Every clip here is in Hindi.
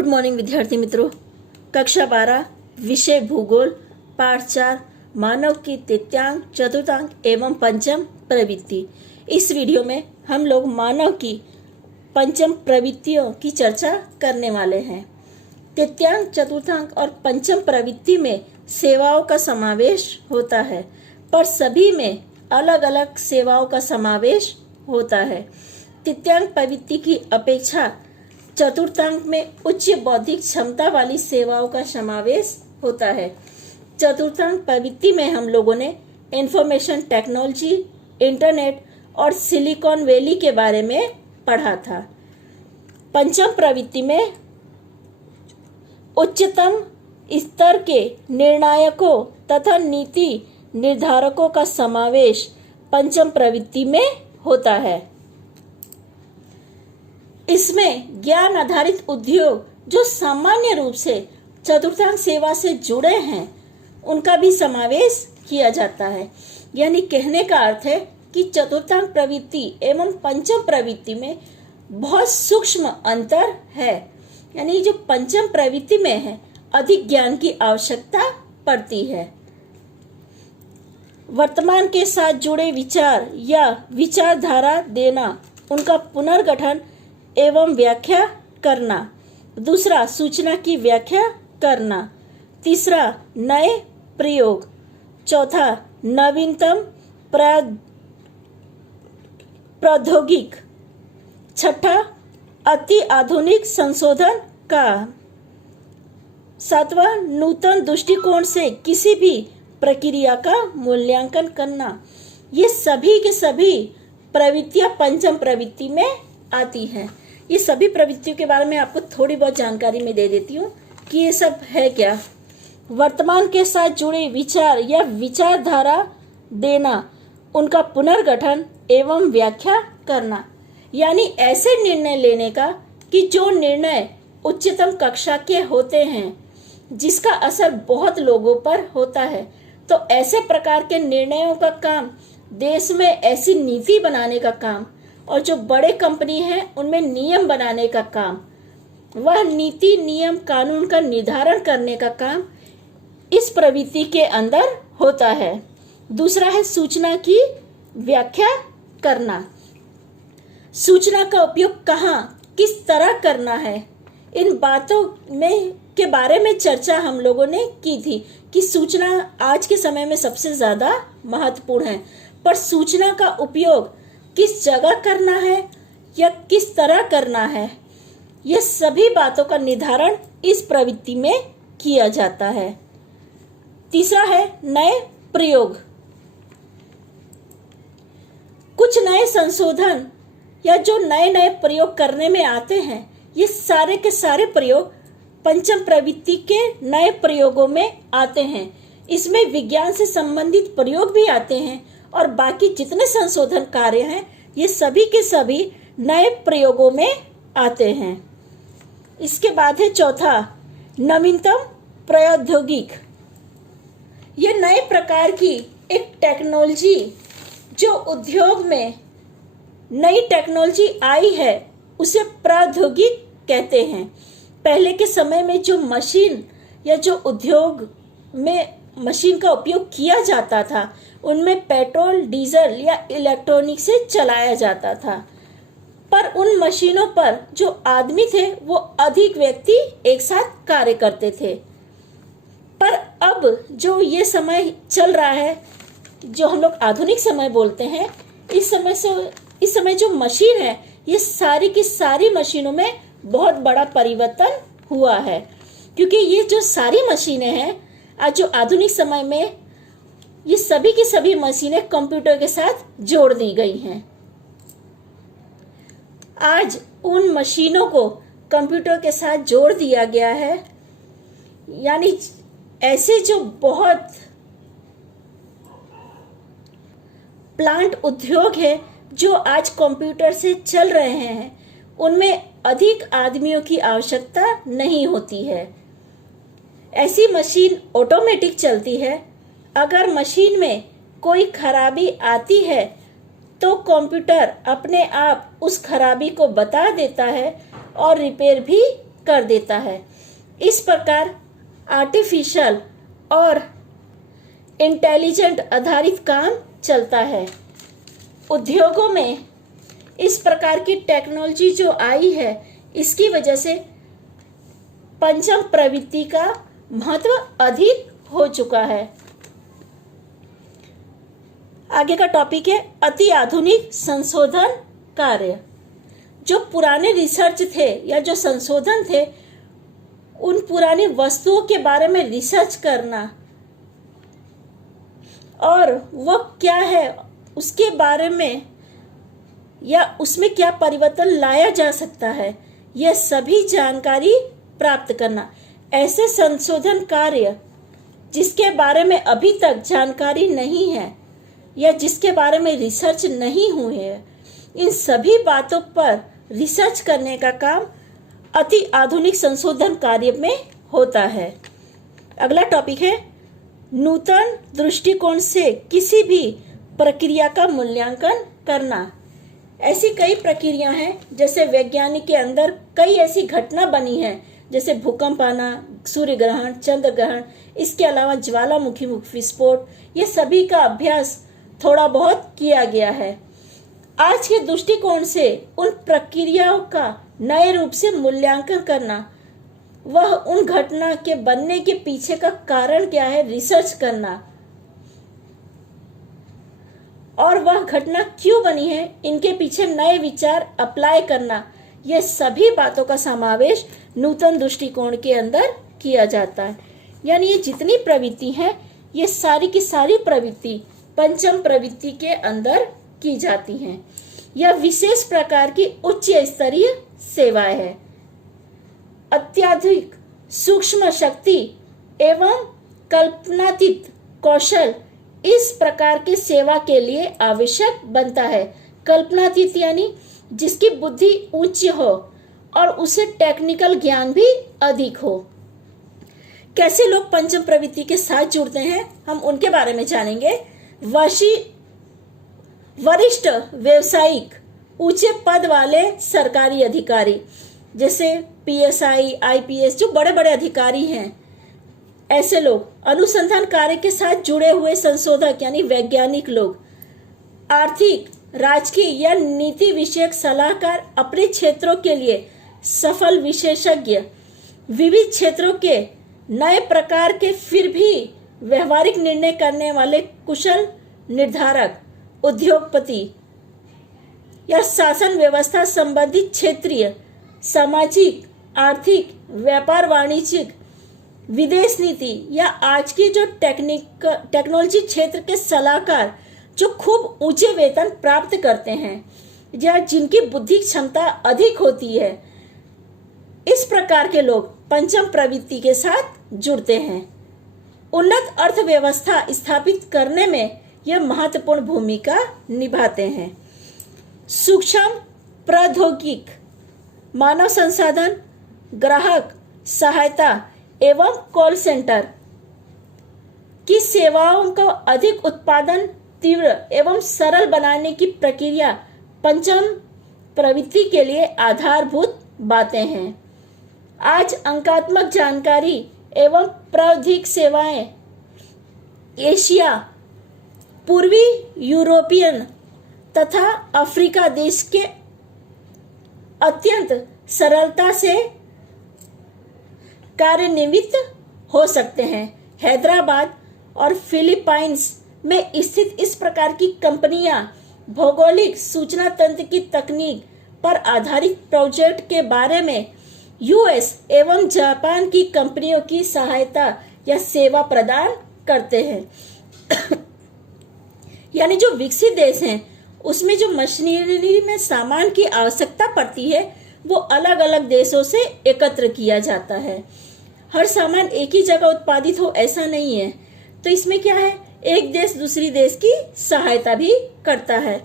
गुड मॉर्निंग विद्यार्थी मित्रों। कक्षा 12 विषय भूगोल पाठ 4 मानव की तृतीयांक चतुर्थांक एवं पंचम प्रवृत्ति। इस वीडियो में हम लोग मानव की पंचम प्रवृत्तियों की चर्चा करने वाले हैं। तृतीयांक चतुर्थांक और पंचम प्रवृत्ति में सेवाओं का समावेश होता है, पर सभी में अलग अलग सेवाओं का समावेश होता है। तृतीयांक प्रवृत्ति की अपेक्षा चतुर्थांक में उच्च बौद्धिक क्षमता वाली सेवाओं का समावेश होता है। चतुर्थांक प्रवृत्ति में हम लोगों ने इंफॉर्मेशन टेक्नोलॉजी, इंटरनेट और सिलिकॉन वैली के बारे में पढ़ा था। पंचम प्रवृत्ति में उच्चतम स्तर के निर्णायकों तथा नीति निर्धारकों का समावेश पंचम प्रवृत्ति में होता है। इसमें ज्ञान आधारित उद्योग जो सामान्य रूप से चतुर्थांक सेवा से जुड़े हैं उनका भी समावेश किया जाता है। यानी कहने का अर्थ है कि चतुर्थांक प्रवृत्ति एवं पंचम प्रवृत्ति में बहुत सूक्ष्म अंतर है। यानी जो पंचम प्रवृत्ति में है अधिक ज्ञान की आवश्यकता पड़ती है। वर्तमान के साथ जुड़े विचार या विचारधारा देना, उनका पुनर्गठन एवं व्याख्या करना। दूसरा, सूचना की व्याख्या करना। तीसरा, नए प्रयोग। चौथा, नवीनतम प्रौद्योगिक। छठा, अति आधुनिक संशोधन का। सातवां, नूतन दृष्टिकोण से किसी भी प्रक्रिया का मूल्यांकन करना। ये सभी के सभी प्रवृत्तियां पंचम प्रवृत्ति में आती हैं। ये सभी प्रवृत्तियों के बारे में आपको थोड़ी बहुत जानकारी में दे देती हूँ कि ये सब है क्या। वर्तमान के साथ जुड़े विचार या विचारधारा देना, उनका पुनर्गठन एवं व्याख्या करना। यानी ऐसे निर्णय लेने का कि जो निर्णय उच्चतम कक्षा के होते हैं, जिसका असर बहुत लोगों पर होता है। तो ऐसे प्रकार के निर्णयों का काम, देश में ऐसी नीति बनाने का काम, और जो बड़े कंपनी हैं उनमें नियम बनाने का काम, वह नीति नियम कानून का निर्धारण करने का काम इस प्रवृत्ति के अंदर होता है। दूसरा है सूचना की व्याख्या करना। सूचना का उपयोग कहाँ किस तरह करना है, इन बातों में के बारे में चर्चा हम लोगों ने की थी कि सूचना आज के समय में सबसे ज्यादा महत्वपूर्ण है, पर सूचना का उपयोग किस जगह करना है या किस तरह करना है, यह सभी बातों का निर्धारण इस प्रवृत्ति में किया जाता है। तीसरा है नए प्रयोग। कुछ नए संशोधन या जो नए नए प्रयोग करने में आते हैं, ये सारे के सारे प्रयोग पंचम प्रवृत्ति के नए प्रयोगों में आते हैं। इसमें विज्ञान से संबंधित प्रयोग भी आते हैं और बाकी जितने संशोधन कार्य हैं ये सभी के सभी नए प्रयोगों में आते हैं। इसके बाद है चौथा, नवीनतम प्रौद्योगिक। ये नए प्रकार की एक टेक्नोलॉजी, जो उद्योग में नई टेक्नोलॉजी आई है उसे प्रौद्योगिक कहते हैं। पहले के समय में जो मशीन या जो उद्योग में मशीन का उपयोग किया जाता था, उनमें पेट्रोल, डीजल या इलेक्ट्रॉनिक से चलाया जाता था। पर उन मशीनों पर जो आदमी थे वो अधिक व्यक्ति एक साथ कार्य करते थे। पर अब जो ये समय चल रहा है, जो हम लोग आधुनिक समय बोलते हैं, इस समय जो मशीन है, ये सारी की सारी मशीनों में बहुत बड़ा परिवर्तन हुआ है। क्योंकि ये जो सारी मशीनें हैं आज जो आधुनिक समय में, ये सभी की सभी मशीनें कंप्यूटर के साथ जोड़ दी गई हैं। आज उन मशीनों को कंप्यूटर के साथ जोड़ दिया गया है। यानी ऐसे जो बहुत प्लांट उद्योग है जो आज कंप्यूटर से चल रहे हैं, उनमें अधिक आदमियों की आवश्यकता नहीं होती है। ऐसी मशीन ऑटोमेटिक चलती है। अगर मशीन में कोई खराबी आती है तो कंप्यूटर अपने आप उस खराबी को बता देता है और रिपेयर भी कर देता है। इस प्रकार आर्टिफिशियल और इंटेलिजेंट आधारित काम चलता है। उद्योगों में इस प्रकार की टेक्नोलॉजी जो आई है, इसकी वजह से पंचम प्रवृत्ति का महत्व अधिक हो चुका है। आगे का टॉपिक है अति आधुनिक संशोधन कार्य। जो पुराने रिसर्च थे या जो संशोधन थे, उन पुरानी वस्तुओं के बारे में रिसर्च करना और वह क्या है उसके बारे में या उसमें क्या परिवर्तन लाया जा सकता है, यह सभी जानकारी प्राप्त करना। ऐसे संशोधन कार्य जिसके बारे में अभी तक जानकारी नहीं है या जिसके बारे में रिसर्च नहीं हुई है, इन सभी बातों पर रिसर्च करने का काम अति आधुनिक संशोधन कार्य में होता है। अगला टॉपिक है नूतन दृष्टिकोण से किसी भी प्रक्रिया का मूल्यांकन करना। ऐसी कई प्रक्रिया हैं, जैसे वैज्ञानिक के अंदर कई ऐसी घटना बनी है, जैसे भूकंप आना, सूर्य ग्रहण, चंद्र ग्रहण, इसके अलावा ज्वालामुखी विस्फोट, ये सभी का अभ्यास थोड़ा बहुत किया गया है। आज के दृष्टिकोण से उन प्रक्रियाओं का नए रूप से मूल्यांकन करना, वह उन घटना के बनने के पीछे का कारण क्या है रिसर्च करना, और वह घटना क्यों बनी है, इनके पीछे नए विचार अप्लाई करना, यह सभी बातों का समावेश नूतन दृष्टिकोण के अंदर किया जाता है। यानी ये जितनी प्रवृत्ति है, ये सारी की सारी प्रवृत्ति पंचम प्रवृत्ति के अंदर की जाती हैं। यह विशेष प्रकार की उच्च स्तरीय सेवाएं है। अत्याधिक सूक्ष्म शक्ति एवं कल्पनातीत कौशल इस प्रकार की सेवा के लिए आवश्यक बनता है। कल्पनातीत यानी जिसकी बुद्धि उच्च हो और उसे टेक्निकल ज्ञान भी अधिक हो। कैसे लोग पंचम प्रवृत्ति के साथ जुड़ते हैं, हम उनके बारे में जानेंगे। वरिष्ठ व्यवसायिक, ऊंचे पद वाले सरकारी अधिकारी, जैसे पीएसआई, आईपीएस, जो बड़े बड़े अधिकारी हैं, ऐसे लोग। अनुसंधान कार्य के साथ जुड़े हुए संशोधक यानी वैज्ञानिक लोग। आर्थिक, राजकीय या नीति विषयक सलाहकार, अपने क्षेत्रों के लिए सफल विशेषज्ञ, विविध क्षेत्रों के नए प्रकार के फिर भी व्यवहारिक निर्णय करने वाले कुशल निर्धारक, उद्योगपति या शासन व्यवस्था संबंधित क्षेत्रीय, सामाजिक, आर्थिक, व्यापार, वाणिज्यिक, विदेश नीति या आज की जो टेक्नोलॉजी क्षेत्र के सलाहकार, जो खूब ऊंचे वेतन प्राप्त करते हैं या जिनकी बुद्धि क्षमता अधिक होती है, इस प्रकार के लोग पंचम प्रवृत्ति के साथ जुड़ते हैं। उन्नत अर्थव्यवस्था स्थापित करने में यह महत्वपूर्ण भूमिका निभाते हैं। सूक्ष्म प्रौद्योगिक, मानव संसाधन, ग्राहक सहायता एवं कॉल सेंटर की सेवाओं को अधिक उत्पादन, तीव्र एवं सरल बनाने की प्रक्रिया पंचम प्रवृत्ति के लिए आधारभूत बातें हैं। आज अंकात्मक जानकारी एवं प्रौद्योगिक सेवाएं एशिया, पूर्वी यूरोपियन तथा अफ्रीका देश के अत्यंत सरलता से कार्यान्वित हो सकते हैं। हैदराबाद और फिलीपाइंस में स्थित इस प्रकार की कंपनियां भौगोलिक सूचना तंत्र की तकनीक पर आधारित प्रोजेक्ट के बारे में यूएस एवं जापान की कंपनियों की सहायता या सेवा प्रदान करते हैं। यानी जो विकसित देश हैं, उसमें जो मशीनरी में सामान की आवश्यकता पड़ती है, वो अलग अलग देशों से एकत्र किया जाता है। हर सामान एक ही जगह उत्पादित हो ऐसा नहीं है, तो इसमें क्या है, एक देश दूसरी देश की सहायता भी करता है।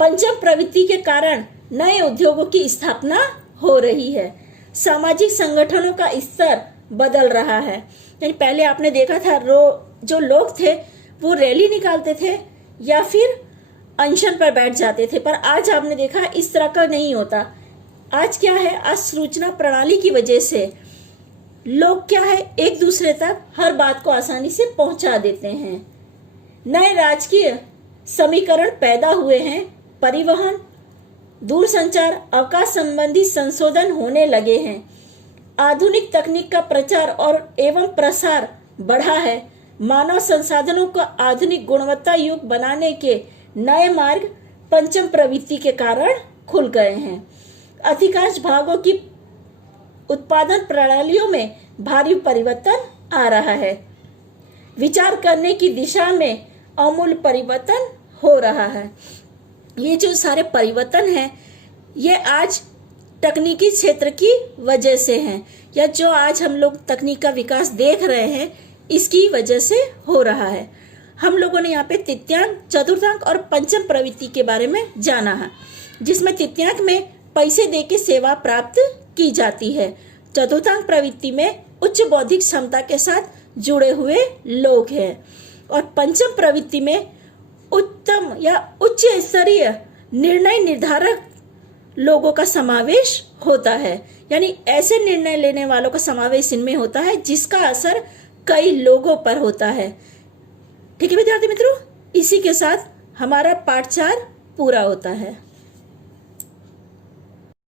पंचम प्रवृत्ति के कारण नए उद्योगों की स्थापना हो रही है। सामाजिक संगठनों का स्तर बदल रहा है। यानी पहले आपने देखा था जो लोग थे वो रैली निकालते थे या फिर अनशन पर बैठ जाते थे, पर आज आपने देखा इस तरह का नहीं होता। आज क्या है, आज सूचना प्रणाली की वजह से लोग क्या है, एक दूसरे तक हर बात को आसानी से पहुंचा देते हैं। नए राजकीय समीकरण पैदा हुए हैं, परिवहन, दूरसंचार, अवकाश संबंधी संशोधन होने लगे हैं, आधुनिक तकनीक का प्रचार और एवं प्रसार बढ़ा है, मानव संसाधनों को आधुनिक गुणवत्ता युक्त बनाने के नए मार्ग पंचम प्रवृत्ति के कारण खुल गए हैं। अधिकांश भागों की उत्पादन प्रणालियों में भारी परिवर्तन आ रहा है। विचार करने की दिशा में आमूल परिवर्तन हो रहा है। ये जो सारे परिवर्तन हैं, ये आज तकनीकी क्षेत्र की वजह से हैं, या जो आज हम लोग तकनीक का विकास देख रहे हैं, इसकी वजह से हो रहा है। हम लोगों ने यहाँ पे तृतीयांक, चतुर्थांक और पंचम प्रवृत्ति के बारे में जाना है, जिसमें तृतीयांक में पैसे दे के सेवा प्राप्त की जाती है। चतुर्थांक प्रवृत्ति में उच्च बौद्धिक क्षमता के साथ जुड़े हुए लोग हैं, और पंचम प्रवृत्ति में उत्तम या उच्च स्तरीय निर्णय निर्धारक लोगों का समावेश होता है। यानी ऐसे निर्णय लेने वालों का समावेश इनमें होता है जिसका असर कई लोगों पर होता है। ठीक है विद्यार्थी मित्रों, इसी के साथ हमारा पाठ 4 पूरा होता है।